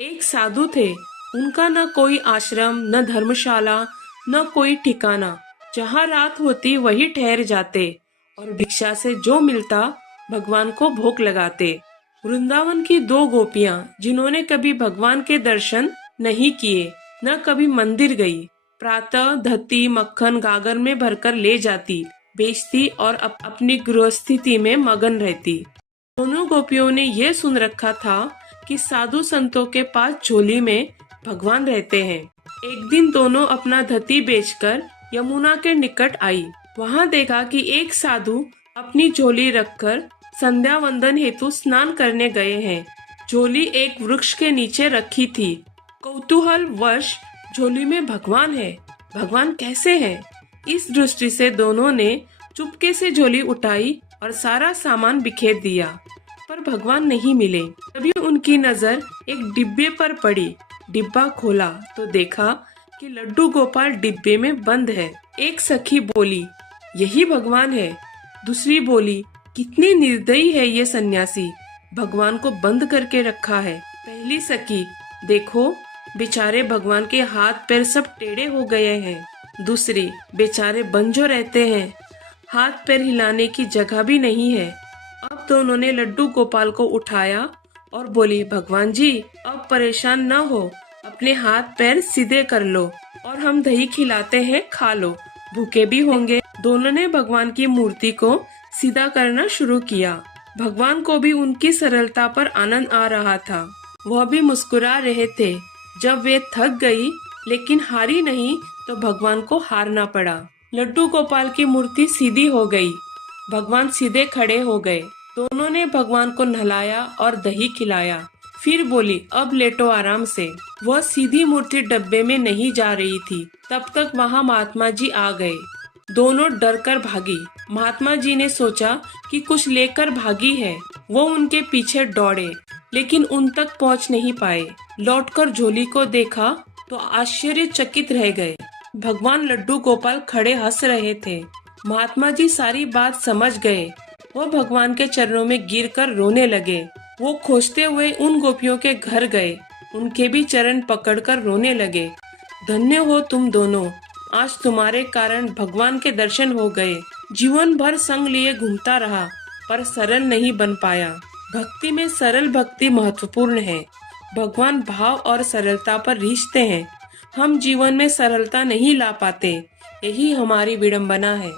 एक साधु थे। उनका न कोई आश्रम, न धर्मशाला, न कोई ठिकाना। जहाँ रात होती वही ठहर जाते और भिक्षा से जो मिलता भगवान को भोग लगाते। वृंदावन की दो गोपियां जिन्होंने कभी भगवान के दर्शन नहीं किए, न कभी मंदिर गई, प्रातः धती मक्खन गागर में भरकर ले जाती, बेचती और अपनी गृहस्थिति में मगन रहती। दोनों गोपियों ने यह सुन रखा था कि साधु संतों के पास झोली में भगवान रहते हैं। एक दिन दोनों अपना धती बेचकर यमुना के निकट आई। वहां देखा कि एक साधु अपनी झोली रखकर संध्या वंदन हेतु स्नान करने गए हैं। झोली एक वृक्ष के नीचे रखी थी। कौतूहल वश झोली में भगवान है, भगवान कैसे हैं? इस दृष्टि से दोनों ने चुपके से झोली उठाई और सारा सामान बिखेर दिया, पर भगवान नहीं मिले। तभी उनकी नजर एक डिब्बे पर पड़ी। डिब्बा खोला तो देखा कि लड्डू गोपाल डिब्बे में बंद है। एक सखी बोली, यही भगवान है। दूसरी बोली, कितनी निर्दयी है ये सन्यासी, भगवान को बंद करके रखा है। पहली सखी, देखो बेचारे भगवान के हाथ पैर सब टेढ़े हो गए हैं। दूसरी, बेचारे बंजो रहते हैं, हाथ पैर हिलाने की जगह भी नहीं है। अब दोनों ने लड्डू गोपाल को उठाया और बोली, भगवान जी अब परेशान न हो, अपने हाथ पैर सीधे कर लो और हम दही खिलाते हैं, खा लो, भूखे भी होंगे। दोनों ने भगवान की मूर्ति को सीधा करना शुरू किया। भगवान को भी उनकी सरलता पर आनंद आ रहा था। वह भी मुस्कुरा रहे थे। जब वे थक गई लेकिन हारी नहीं तो भगवान को हारना पड़ा। लड्डू गोपाल की मूर्ति सीधी हो गई। भगवान सीधे खड़े हो गए। दोनों ने भगवान को नहलाया और दही खिलाया। फिर बोली, अब लेटो आराम से। वह सीधी मूर्ति डब्बे में नहीं जा रही थी। तब तक वहाँ महात्मा जी आ गए। दोनों डरकर भागी। महात्मा जी ने सोचा कि कुछ लेकर भागी है। वो उनके पीछे दौड़े लेकिन उन तक पहुँच नहीं पाए। लौटकर झोली को देखा तो आश्चर्यचकित रह गए। भगवान लड्डू गोपाल खड़े हंस रहे थे। महात्मा जी सारी बात समझ गए। वो भगवान के चरणों में गिरकर रोने लगे। वो खोजते हुए उन गोपियों के घर गए, उनके भी चरण पकड़कर रोने लगे। धन्य हो तुम दोनों, आज तुम्हारे कारण भगवान के दर्शन हो गए। जीवन भर संग लिए घूमता रहा पर सरल नहीं बन पाया। भक्ति में सरल भक्ति महत्वपूर्ण है। भगवान भाव और सरलता पर रीझते हैं। हम जीवन में सरलता नहीं ला पाते, यही हमारी विडंबना है।